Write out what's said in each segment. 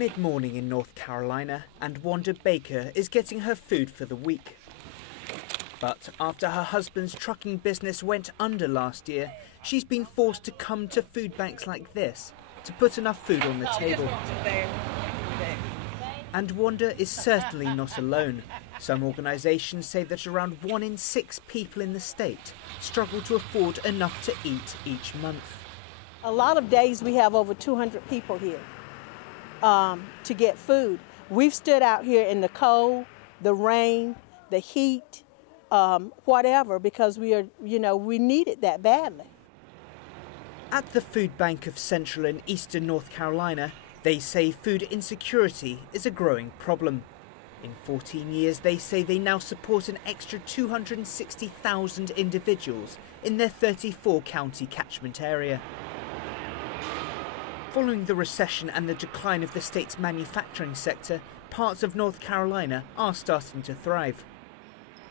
Mid-morning in North Carolina, and Wanda Baker is getting her food for the week. But after her husband's trucking business went under last year, she's been forced to come to food banks like this to put enough food on the table. And Wanda is certainly not alone. Some organisations say that around 1 in 6 people in the state struggle to afford enough to eat each month. A lot of days we have over 200 people here to get food. We've stood out here in the cold, the rain, the heat, whatever, because we need it that badly. At the food bank of Central and Eastern North Carolina, they say food insecurity is a growing problem. In 14 years, they say they now support an extra 260,000 individuals in their 34-county catchment area. Following the recession and the decline of the state's manufacturing sector, parts of North Carolina are starting to thrive.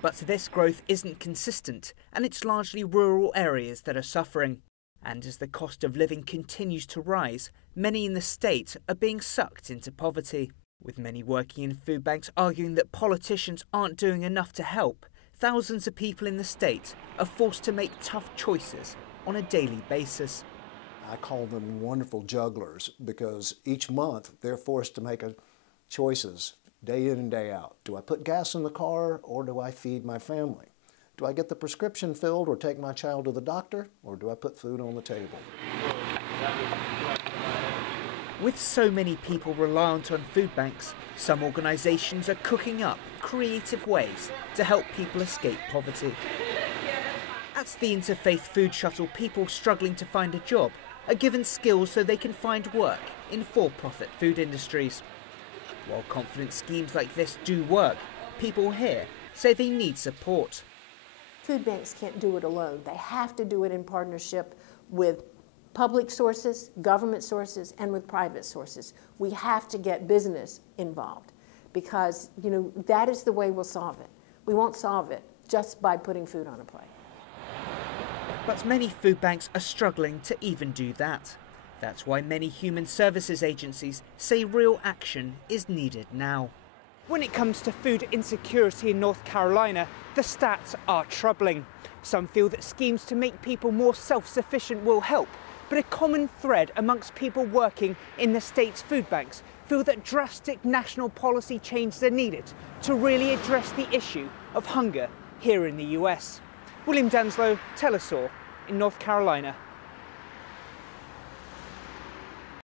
But this growth isn't consistent, and it's largely rural areas that are suffering. And as the cost of living continues to rise, many in the state are being sucked into poverty. With many working in food banks arguing that politicians aren't doing enough to help, thousands of people in the state are forced to make tough choices on a daily basis. I call them wonderful jugglers because each month they're forced to make choices day in and day out. Do I put gas in the car or do I feed my family? Do I get the prescription filled or take my child to the doctor, or do I put food on the table? With so many people reliant on food banks, some organisations are cooking up creative ways to help people escape poverty. At the Interfaith Food Shuttle, people struggling to find a job are given skills so they can find work in for-profit food industries. While confident schemes like this do work, people here say they need support. Food banks can't do it alone. They have to do it in partnership with public sources, government sources, and with private sources. We have to get business involved because, that is the way we'll solve it. We won't solve it just by putting food on a plate. But many food banks are struggling to even do that. That's why many human services agencies say real action is needed now. When it comes to food insecurity in North Carolina, the stats are troubling. Some feel that schemes to make people more self-sufficient will help, but a common thread amongst people working in the state's food banks feel that drastic national policy changes are needed to really address the issue of hunger here in the US. William Denselow, Denselow in North Carolina.